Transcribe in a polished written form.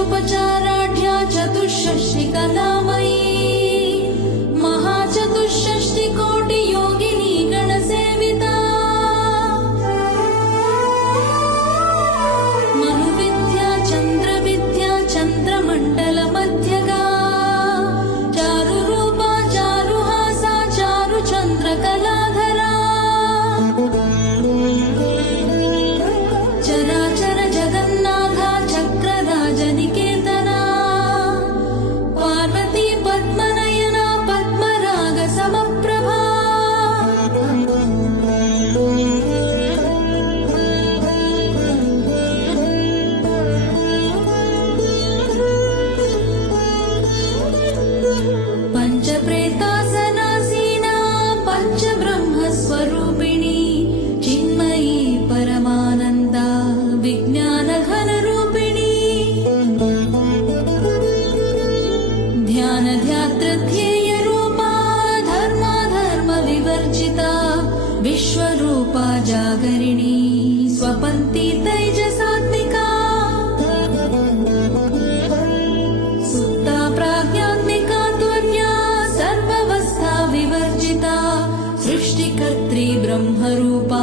षोडशोपचाराढ्या चतुष्षष्टि कलामयी महाचतुष्षष्टि कोटि योगिनी गणसेविता मनुविद्या चन्द्रविद्या चन्द्रमण्डल मध्यगा चारुरूपा चारुहासा चारुचन्द्रकलाधरा चराचर जगन्नाथा चक्रराजनिकेतना पार्वती पद्मनयना पद्मराग समप्रभा पञ्चप्रेतासनासीना पञ्चब्रह्मस्वरूपिणी चिन्मयी परमानन्दा विज्ञानघनरूपिणी ध्यानध्यातृध्येयरूपा धर्माधर्मविवर्जिता विश्वरूपा जागरिणी स्वपन्ती तैजसात्मिका सुप्ता प्राज्ञात्मिका तुर्या सर्वावस्था विवर्जिता सृष्टिकर्त्री ब्रह्मरूपा